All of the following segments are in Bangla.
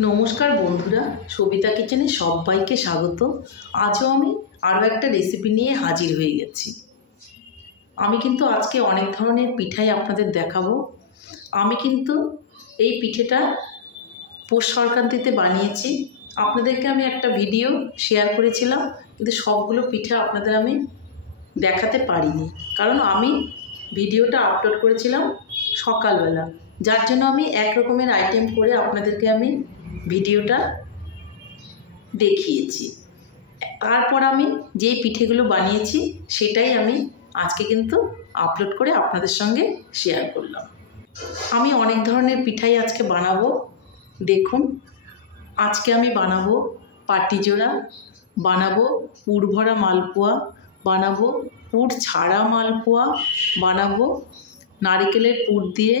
নমস্কার বন্ধুরা, সবিতা কিচেনে সবাইকে স্বাগত। আজও আমি আরও একটা রেসিপি নিয়ে হাজির হয়ে গেছি। আমি কিন্তু আজকে অনেক ধরনের পিঠাই আপনাদের দেখাবো। আমি কিন্তু এই পিঠেটা পৌষ সংক্রান্তিতে বানিয়েছি। আপনাদেরকে আমি একটা ভিডিও শেয়ার করেছিলাম, কিন্তু সবগুলো পিঠা আপনাদের আমি দেখাতে পারিনি, কারণ আমি ভিডিওটা আপলোড করেছিলাম সকালবেলা, যার জন্য আমি এক রকমের আইটেম করে আপনাদেরকে আমি ভিডিওটা দেখিয়েছি। তারপর আমি যেই পিঠেগুলো বানিয়েছি সেটাই আমি আজকে কিন্তু আপলোড করে আপনাদের সঙ্গে শেয়ার করলাম। আমি অনেক ধরনের পিঠাই আজকে বানাবো। দেখুন, আজকে আমি বানাবো পাটিজোড়া, বানাবো পুর ভরা মালপোয়া, বানাবো পুর ছাড়া মালপোয়া, বানাবো নারকেলের পুর দিয়ে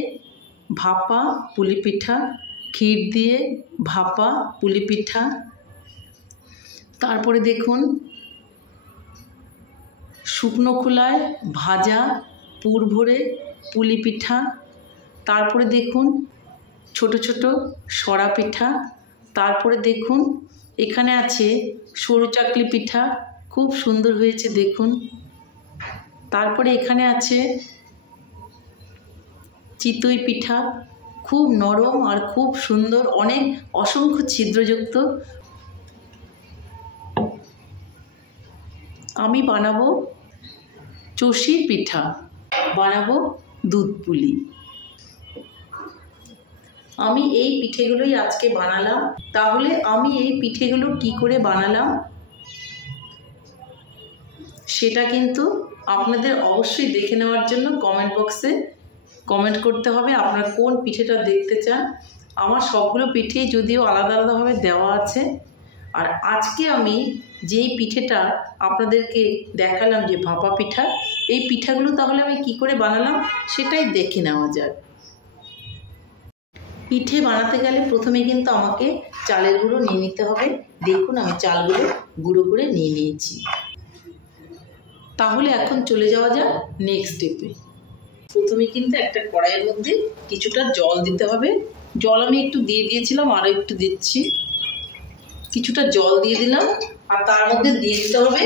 ভাপা পুলি পিঠা, ক্ষীর দিয়ে ভাপা পুলি পিঠা, তারপরে দেখুন শুকনো খোলায় ভাজা পুর ভরে পুলি পিঠা, তারপরে দেখুন ছোট ছোট সরা পিঠা, তারপরে দেখুন এখানে আছে সরু চাকলি পিঠা, খুব সুন্দর হয়েছে দেখুন। তারপরে এখানে আছে চিতই পিঠা, খুব নরম আর খুব সুন্দর, অনেক অসংখ্য ছিদ্রযুক্ত। আমি বানাবো চষির পিঠা, বানাবো দুধ পুলি। আমি এই পিঠেগুলোই আজকে বানালাম। তাহলে আমি এই পিঠেগুলো কি করে বানালাম সেটা কিন্তু আপনাদের অবশ্যই দেখে নেওয়ার জন্য কমেন্ট বক্সে কমেন্ট করতে হবে আপনারা কোন পিঠেটা দেখতে চান। আমার সবগুলো পিঠেই যদিও আলাদা আলাদাভাবে দেওয়া আছে। আর আজকে আমি যেই পিঠেটা আপনাদেরকে দেখালাম যে ভাপা পিঠা, এই পিঠাগুলো তাহলে আমি কি করে বানালাম সেটাই দেখে নেওয়া যাক। পিঠে বানাতে গেলে প্রথমে কিন্তু আমাকে চালের গুঁড়ো নিয়ে নিতে হবে। দেখুন আমি চালগুলো গুঁড়ো করে নিয়ে নিয়েছি। তাহলে এখন চলে যাওয়া যাক নেক্সট স্টেপে। প্রথমে কিন্তু একটা কড়াইয়ের মধ্যে কিছুটা জল দিতে হবে। জল আমি একটু দিয়ে দিয়েছিলাম, আরও একটু দিচ্ছি। কিছুটা জল দিয়ে দিলাম, আর তার মধ্যে দিয়ে দিতে হবে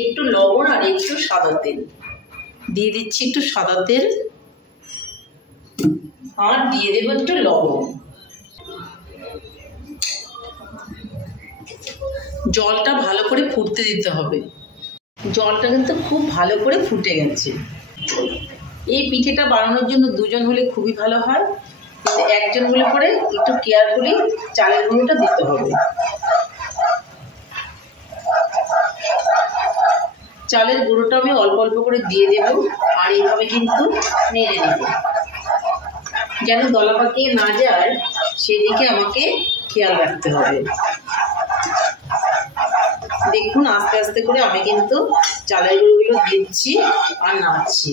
একটু লবণ আর একটু সাদা তেল। দিয়ে দিচ্ছি একটু সাদা তেল, আর দিয়ে দেবো একটু লবণ। জলটা ভালো করে ফুটতে দিতে হবে। জলটা কিন্তু খুব ভালো করে ফুটে গেছে। এই পিঠেটা বানানোর জন্য দুজন হলে খুবই ভালো হয়, কিন্তু একজন হলে পরে একটু কেয়ারফুলি চালের গুঁড়োটা দিতে হবে। চালের গুঁড়োটা আমি অল্প অল্প করে দিয়ে দেব, আর এইভাবে কিন্তু নেড়ে নেব, যেন দলা পাকিয়ে না যায় সেদিকে আমাকে খেয়াল রাখতে হবে। দেখুন আস্তে আস্তে করে আমি কিন্তু চালের গুঁড়োগুলো দিচ্ছি আর নাড়ছি।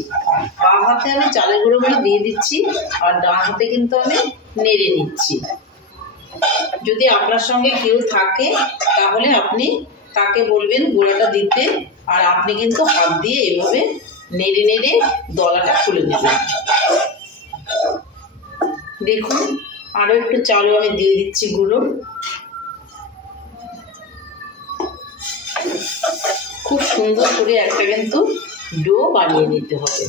বাম হাতে আমি চালের গুঁড়োগুলো দিয়ে দিচ্ছি, আর ডান হাতে কিন্তু আমি নেড়ে নিচ্ছি। যদি আপনার সঙ্গে কেউ থাকে তাহলে আপনি তাকে বলবেন গুঁড়োটা দিতে, আর আপনি কিন্তু হাত দিয়ে এভাবে নেড়ে নেড়ে দলাটা খুলে নেবেন। দেখুন আরও একটু চালও আমি দিয়ে দিচ্ছি গুঁড়ো। খুব সুন্দর করে একটা কিন্তু ডো বানিয়ে নিতে হবে।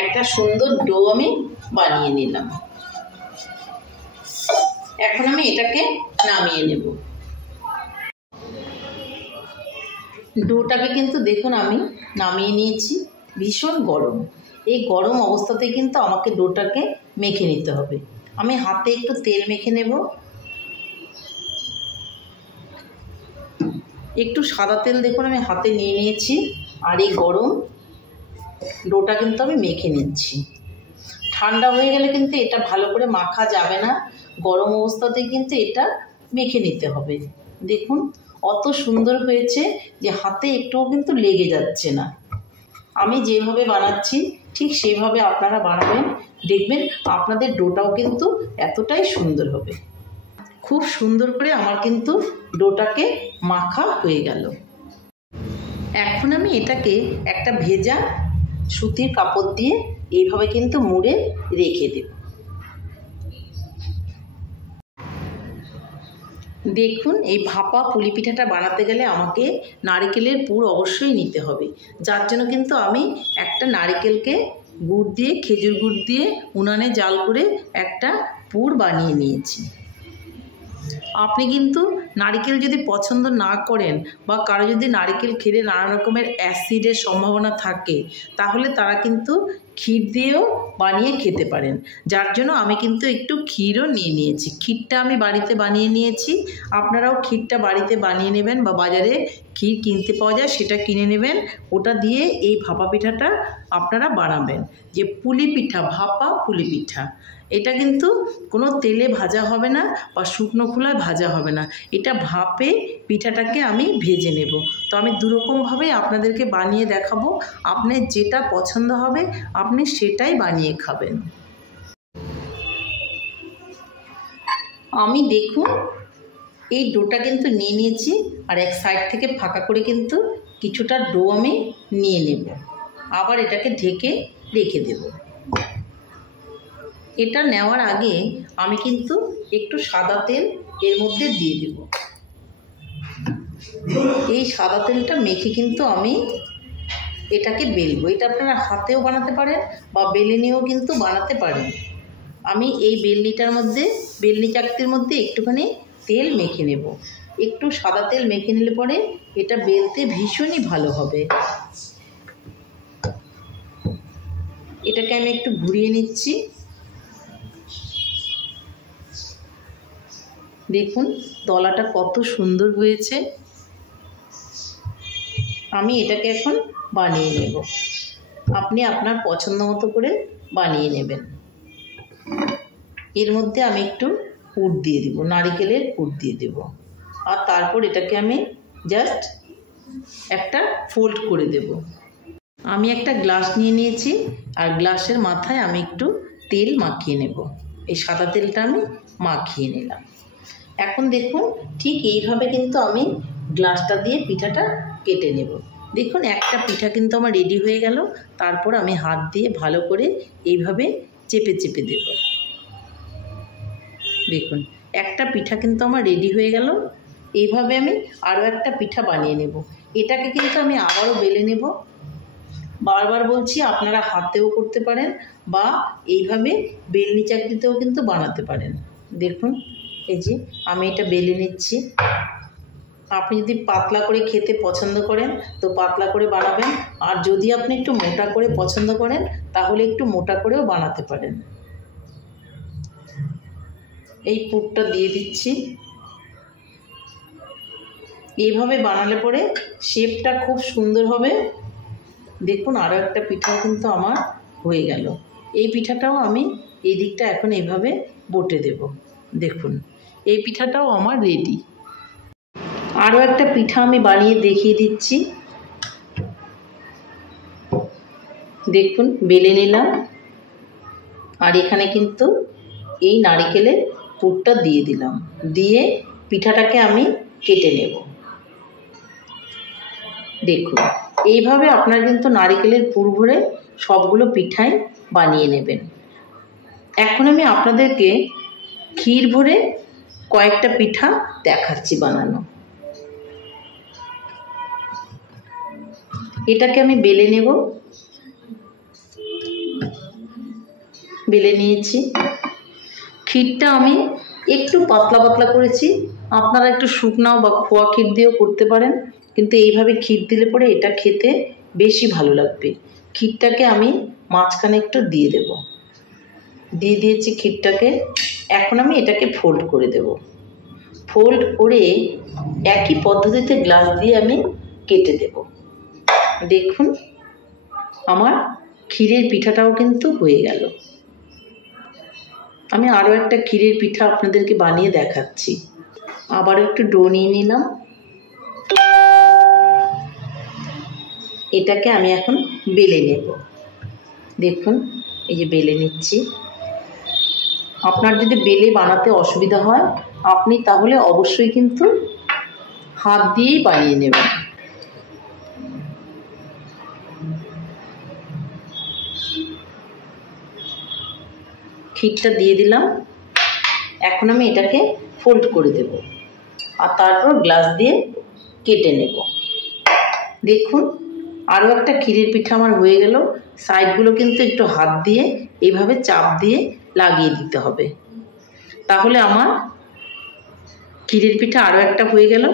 একটা সুন্দর ডো আমি বানিয়ে নিলাম। এখন আমি এটাকে নামিয়ে নেব। ডোটাকে কিন্তু দেখুন আমি নামিয়ে নিয়েছি। ভীষণ গরম, এই গরম অবস্থাতেই কিন্তু আমাকে ডোটাকে মেখে নিতে হবে। আমি হাতে একটু তেল মেখে নেব, একটু সাদা তেল দেখুন আমি হাতে নিয়ে নিয়েছি, আর এই গরম ডোটা কিন্তু আমি মেখে নিচ্ছি। ঠান্ডা হয়ে গেলে কিন্তু এটা ভালো করে মাখা যাবে না, গরম অবস্থাতেই কিন্তু এটা মেখে নিতে হবে। দেখুন অত সুন্দর হয়েছে যে হাতে একটুও কিন্তু লেগে যাচ্ছে না। আমি যেভাবে বানাচ্ছি ঠিক সেভাবে আপনারা বানাবেন, দেখবেন আপনাদের ডোটাও কিন্তু এতটাই সুন্দর হবে। খুব সুন্দর করে আমার কিন্তু ডোটাকে মাখা হয়ে গেল। এখন আমি এটাকে একটা ভেজা সুতির কাপড় দিয়ে এইভাবে কিন্তু মুড়ে রেখে দেব। দেখুন, এই ভাপা পুলি পিঠাটা বানাতে গেলে আমাকে নারকেলের পুর অবশ্যই নিতে হবে, যার জন্য কিন্তু আমি একটা নারকেলকে গুড় দিয়ে, খেজুর গুড় দিয়ে উনানে জাল করে একটা পুর বানিয়ে নিয়েছি। আপনি কিন্তু নারকেল যদি পছন্দ না করেন বা কারো যদি নারকেল খেলে নানা রকমের অ্যাসিডের সম্ভাবনা থাকে, তাহলে তারা কিন্তু ক্ষীর দিয়েও বানিয়ে খেতে পারেন। যার জন্য আমি কিন্তু একটু ক্ষীরও নিয়ে নিয়েছি। ক্ষীরটা আমি বাড়িতে বানিয়ে নিয়েছি। আপনারাও ক্ষীরটা বাড়িতে বানিয়ে নেবেন বা বাজারে ক্ষীর কিনতে পাওয়া যায়, সেটা কিনে নেবেন। ওটা দিয়ে এই ভাপা পিঠাটা আপনারা বানাবেন। যে পুলি পিঠা, ভাপা পুলি পিঠা, এটা কিন্তু কোনো তেলে ভাজা হবে না বা শুকনো খোলায় ভাজা হবে না। এটা ভাপে পিঠাটাকে আমি ভেজে নেব। তো আমি দুরকমভাবে আপনাদেরকে বানিয়ে দেখাবো। আপনার যেটা পছন্দ হবে আপনি সেটাই বানিয়ে খাবেন। আমি দেখুন এই ডোটা কিন্তু নিয়ে নিয়েছি, আর এক সাইড থেকে ফাঁকা করে কিন্তু কিছুটা ডো আমি নিয়ে নেব। আবার এটাকে ঢেকে রেখে দেব। এটা নেওয়ার আগে আমি কিন্তু একটু সাদা তেল এর মধ্যে দিয়ে দেব। এই সাদা তেলটা মেখে কিন্তু আমি এটাকে বেলবো। এটা আপনারা হাতেও বানাতে পারেন বা বেলে নিয়েও কিন্তু বানাতে পারেন। আমি এই বেলনিটার মধ্যে, বেলনি চাকতির মধ্যে একটুখানি তেল মেখে নেব। একটু সাদা তেল মেখে নিলে পরে এটা বেলতে ভীষণই ভালো হবে। এটাকে আমি একটু ঘুরিয়ে নিচ্ছি। দেখুন তলাটা কত সুন্দর হয়েছে। আমি এটাকে এখন বানিয়ে নেব। আপনি আপনার পছন্দ মতো করে বানিয়ে নেবেন। এর মধ্যে আমি একটু পুর দিয়ে দেব, নারকেলের পুর দিয়ে দেব। আর তারপর এটাকে আমি জাস্ট একটা ফোল্ড করে দেব। আমি একটা গ্লাস নিয়ে নিয়েছি, আর গ্লাসের মাথায় আমি একটু তেল মাখিয়ে নেব। এই সাদা তেলটা আমি মাখিয়ে নিলাম। এখন দেখুন ঠিক এইভাবে কিন্তু আমি গ্লাসটা দিয়ে পিঠাটা কেটে নেব। দেখুন একটা পিঠা কিন্তু আমার রেডি হয়ে গেল। তারপর আমি হাত দিয়ে ভালো করে এইভাবে চেপে চেপে দেব। দেখুন একটা পিঠা কিন্তু আমার রেডি হয়ে গেল। এইভাবে আমি আরও একটা পিঠা বানিয়ে নেব। এটাকে কিন্তু আমি আবারও বেলে নেব। বারবার বলছি, আপনারা হাতেও করতে পারেন বা এইভাবে বেলনি চাকতিতেও কিন্তু বানাতে পারেন। দেখুন এই যে আমি এটা বেলে নিচ্ছি। আপনি যদি পাতলা করে খেতে পছন্দ করেন তো পাতলা করে বানাবেন, আর যদি আপনি একটু মোটা করে পছন্দ করেন তাহলে একটু মোটা করেও বানাতে পারেন। এই পুরটা দিয়ে দিচ্ছি। এইভাবে বানালে পরে শেপটা খুব সুন্দর হবে। দেখুন আরও একটা পিঠাও কিন্তু আমার হয়ে গেল। এই পিঠাটাও আমি এই দিকটা এখন এইভাবে বটে দেব। দেখুন এই পিঠাটাও আমার রেডি। আরও একটা পিঠা আমি বানিয়ে দেখিয়ে দিচ্ছি। দেখুন বেলে নিলাম, আর এখানে কিন্তু এই নারকেলের পুরটা দিয়ে দিলাম। দিয়ে পিঠাটাকে আমি কেটে নেব। দেখুন এইভাবে আপনারা কিন্তু নারকেলের পুর ভরে সবগুলো পিঠাই বানিয়ে নেবেন। এখন আমি আপনাদেরকে ক্ষীর ভরে কয়েকটা পিঠা দেখাচ্ছি বানানো। এটাকে আমি বেলে নেব। বেলে নিয়েছি। ক্ষীরটা আমি একটু পাতলা পাতলা করেছি। আপনারা একটু শুকনাও বা খোয়া ক্ষীর দিয়েও করতে পারেন, কিন্তু এইভাবে ক্ষীর দিলে পরে এটা খেতে বেশি ভালো লাগবে। ক্ষীরটাকে আমি মাঝখানে একটু দিয়ে দেব। দিয়ে দিয়েছি ক্ষীরটাকে। এখন আমি এটাকে ফোল্ড করে দেব। ফোল্ড করে একই পদ্ধতিতে গ্লাস দিয়ে আমি কেটে দেব। দেখুন আমার ক্ষীরের পিঠাটাও কিন্তু হয়ে গেল। আমি আরও একটা ক্ষীরের পিঠা আপনাদেরকে বানিয়ে দেখাচ্ছি। আবারও একটু ডো নিয়ে নিলাম। এটাকে আমি এখন বেলে নেব। দেখুন এই যে বেলে নিচ্ছি। আপনার যদি বেলে বানাতে অসুবিধা হয় আপনি তাহলে অবশ্যই কিন্তু হাত দিয়েই বানিয়ে নেবেন। ক্ষীরটা দিয়ে দিলাম। এখন আমি এটাকে ফোল্ড করে দেব আর তারপর গ্লাস দিয়ে কেটে নেব। দেখুন আরও একটা ক্ষীরের পিঠা আমার হয়ে গেল। সাইডগুলো কিন্তু একটু হাত দিয়ে এইভাবে চাপ দিয়ে লাগিয়ে দিতে হবে, তাহলে আমার ক্ষীরের পিঠা আরও একটা হয়ে গেল।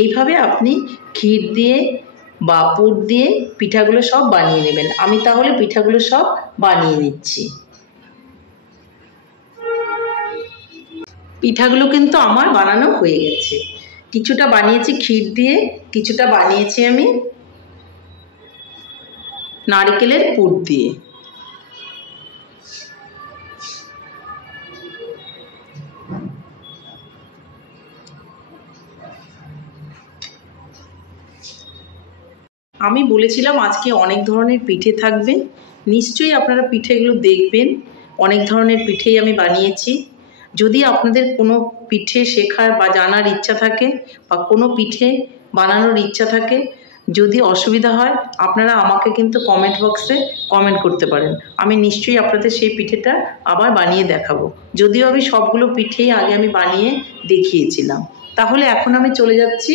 এইভাবে আপনি ক্ষীর দিয়ে বা পুর দিয়ে পিঠাগুলো সব বানিয়ে নেবেন। আমি তাহলে পিঠাগুলো সব বানিয়ে নিচ্ছি। পিঠাগুলো কিন্তু আমার বানানো হয়ে গেছে। কিছুটা বানিয়েছি ক্ষীর দিয়ে, কিছুটা বানিয়েছি আমি নারকেলের পুর দিয়ে। আমি বলেছিলাম আজকে অনেক ধরনের পিঠে থাকবে, নিশ্চয়ই আপনারা পিঠেগুলো দেখবেন। অনেক ধরনের পিঠেই আমি বানিয়েছি। যদি আপনাদের কোনো পিঠে শেখার বা জানার ইচ্ছা থাকে বা কোনো পিঠে বানানোর ইচ্ছা থাকে, যদি অসুবিধা হয় আপনারা আমাকে কিন্তু কমেন্ট বক্সে কমেন্ট করতে পারেন। আমি নিশ্চয়ই আপনাদের সেই পিঠেটা আবার বানিয়ে দেখাবো। যদিও আমি সবগুলো পিঠেই আগে আমি বানিয়ে দেখিয়েছিলাম। তাহলে এখন আমি চলে যাচ্ছি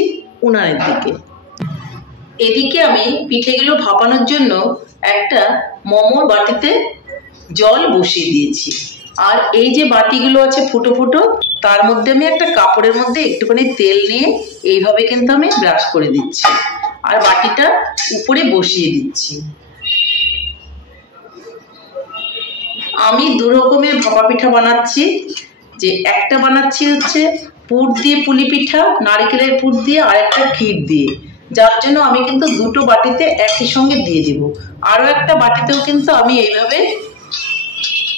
উনানের দিকে। এদিকে আমি পিঠেগুলো ভাপানোর জন্য একটা মোমোর বাটিতে জল বসিয়ে দিয়েছি। আর এই যে বাটিগুলো আছে ফুটো ফুটো, তার মধ্যে আমি একটা কাপড়ের মধ্যে একটুখানি তেল নিয়ে এইভাবে কিন্তু আমি ব্রাশ করে দিচ্ছি আর বাটিটা উপরে বসিয়ে দিচ্ছি। আমি দু রকমের ভাপা পিঠা বানাচ্ছি। যে একটা বানাচ্ছি হচ্ছে পুর দিয়ে পুলি পিঠা, নারকেলের পুর দিয়ে, আর একটা ক্ষীর দিয়ে, যার জন্য আমি কিন্তু দুটো বাটিতে একই সঙ্গে দিয়ে দিব। আরও একটা বাটিতেও কিন্তু আমি এইভাবে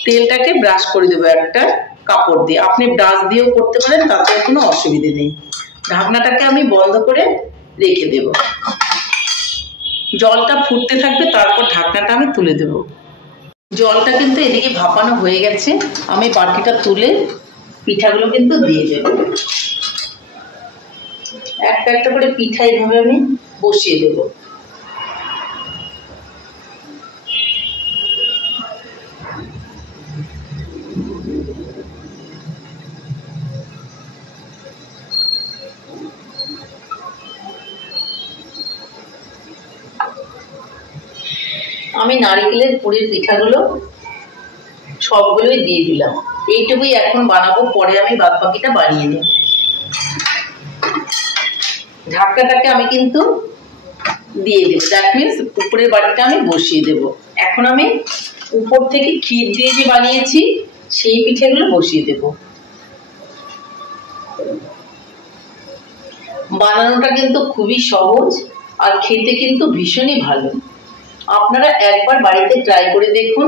তেলটাকে ব্রাশ করে দেবো একটা কাপড় দিয়ে। আপনি ব্রাশ দিয়েও করতে পারেন, তাতে কোনো অসুবিধে নেই। ঢাকনাটাকে আমি বন্ধ করে রেখে দেব। জলটা ফুটতে থাকবে, তারপর ঢাকনাটা আমি তুলে দেব। জলটা কিন্তু এদিকে ভাপানো হয়ে গেছে। আমি বাটিটা তুলে পিঠাগুলো কিন্তু দিয়ে দেব। একটা একটা করে পিঠা এইভাবে আমি বসিয়ে দেব। আমি নারকেলের পুরের পিঠাগুলো সবগুলোই দিয়ে দিলাম। এইটুকুই এখন বানাবো, পরে আমি বাদ বাকিটা বানিয়ে নেব। ঢাকনাটাকে আমি কিন্তু দিয়ে দেব। দ্যাট মিনস উপরের বাটিটা আমি বসিয়ে দেব। এখন আমি উপর থেকে ক্ষীর দিয়ে যে বানিয়েছি সেই পিঠেগুলো বসিয়ে দেব। বানানোটা কিন্তু খুবই সহজ আর খেতে কিন্তু ভীষণই ভালো। আপনারা একবার বাড়িতে ট্রাই করে দেখুন,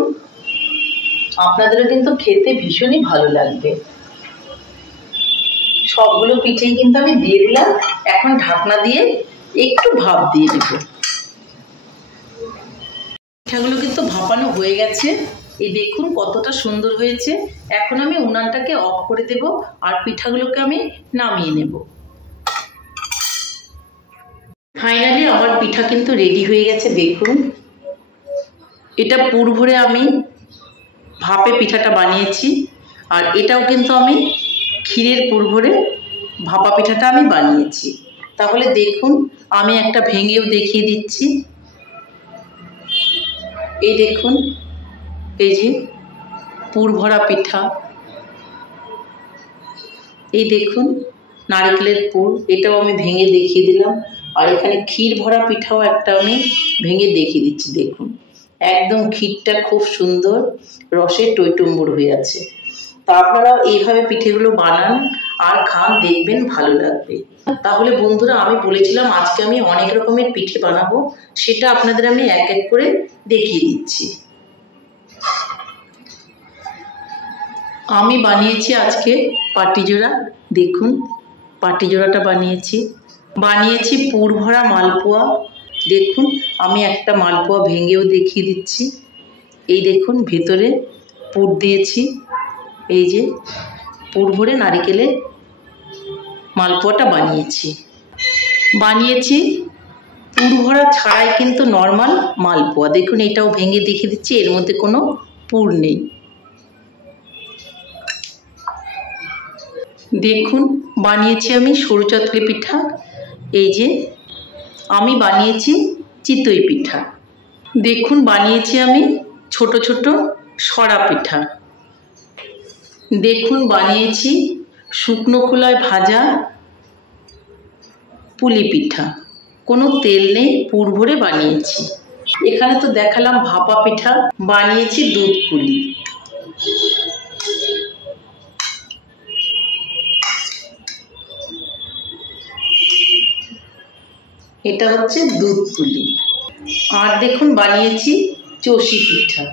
আপনাদেরও কিন্তু খেতে ভীষণই ভালো লাগবে। সবগুলো পিঠেই কিন্তু আমি দিয়ে দিলাম। এখন ঢাকনা দিয়ে একটু ভাপ দিয়ে দেব। পিঠাগুলো কিন্তু ভাপানো হয়ে গেছে। এই দেখুন কতটা সুন্দর হয়েছে। এখন আমি উনানটাকে অফ করে দেব আর পিঠাগুলোকে আমি নামিয়ে নেব। ফাইনালি আমার পিঠা কিন্তু রেডি হয়ে গেছে। দেখুন এটা পুর ভরে আমি ভাপে পিঠাটা বানিয়েছি, আর এটাও কিন্তু আমি ক্ষীরের পুর ভরে ভাপা পিঠাটা আমি বানিয়েছি। তাহলে দেখুন আমি একটা ভেঙেও দেখিয়ে দিচ্ছি। এই দেখুন, এই যে পুর ভরা পিঠা, এই দেখুন নারকেলের পুর, এটাও আমি ভেঙে দেখিয়ে দিলাম। আর এখানে ক্ষীর ভরা পিঠাও একটা আমি ভেঙে দেখিয়ে দিচ্ছি। দেখুন একদম ক্ষীরটা খুব সুন্দর রসে টইটুম্বুর হয়ে আছে। তা আপনারাও এইভাবে পিঠেগুলো বানান আর খান, দেখবেন ভালো লাগবে। তাহলে বন্ধুরা, আমি বলেছিলাম আজকে আমি অনেক রকমের পিঠে বানাবো, সেটা আপনাদের আমি এক এক করে দেখিয়ে দিচ্ছি। আমি বানিয়েছি আজকে পাটিজোড়া। দেখুন পাটিজোড়াটা বানিয়েছি পুর ভরা মালপোয়া। দেখুন আমি একটা মালপোয়া ভেঙেও দেখিয়ে দিচ্ছি। এই দেখুন ভেতরে পুর দিয়েছি। এই যে পুর ভরে নারকেলের মালপোয়াটা বানিয়েছি পুর ভরা ছাড়াই কিন্তু নর্মাল মালপোয়া। দেখুন এটাও ভেঙে দেখিয়ে দিচ্ছি, এর মধ্যে কোনো পুর নেই। দেখুন বানিয়েছি আমি সরু চাতলি পিঠা। এই যে আমি বানিয়েছি চিতই পিঠা। দেখুন বানিয়েছি আমি ছোট ছোট সরা পিঠা। দেখুন বানিয়েছি শুকনো খোলায় ভাজা পুলি পিঠা। কোনো তেল নেই, পুর ভরে বানিয়েছি। এখানে তো দেখালাম ভাপা পিঠা, বানিয়েছি দুধ পুলি। এটা হচ্ছে দুধ পুলি। আর দেখুন বানিয়েছি চষি পিঠা।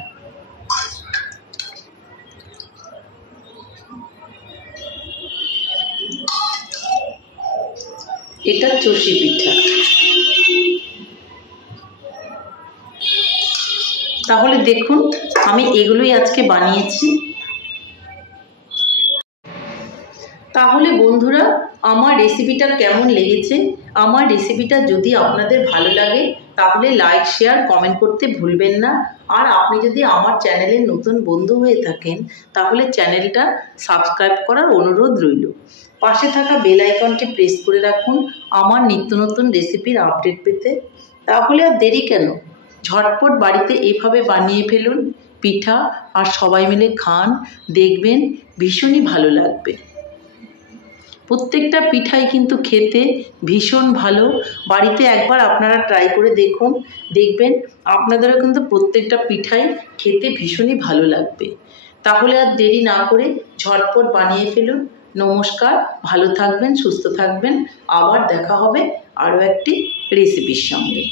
এটা চষি পিঠা। তাহলে দেখুন আমি এগুলোই আজকে বানিয়েছি। তাহলে বন্ধুরা আমার রেসিপিটা কেমন লেগেছে? আমার রেসিপিটা যদি আপনাদের ভালো লাগে তাহলে লাইক শেয়ার কমেন্ট করতে ভুলবেন না। আর আপনি যদি আমার চ্যানেলের নতুন বন্ধু হয়ে থাকেন তাহলে চ্যানেলটা সাবস্ক্রাইব করার অনুরোধ রইল। পাশে থাকা বেল আইকনটি প্রেস করে রাখুন আমার নিত্য নতুন রেসিপির আপডেট পেতে। তাহলে আর দেরি কেন, ঝটপট বাড়িতে এভাবে বানিয়ে ফেলুন পিঠা আর সবাই মিলে খান, দেখবেন ভীষণই ভালো লাগবে। প্রত্যেকটা পিঠাই কিন্তু খেতে ভীষণ ভালো। বাড়িতে একবার আপনারা ট্রাই করে দেখুন, দেখবেন আপনাদেরও কিন্তু প্রত্যেকটা পিঠাই খেতে ভীষণই ভালো লাগবে। তাহলে আর দেরি না করে ঝটপট বানিয়ে ফেলুন। নমস্কার, ভালো থাকবেন, সুস্থ থাকবেন। আবার দেখা হবে আরও একটি রেসিপির সঙ্গে।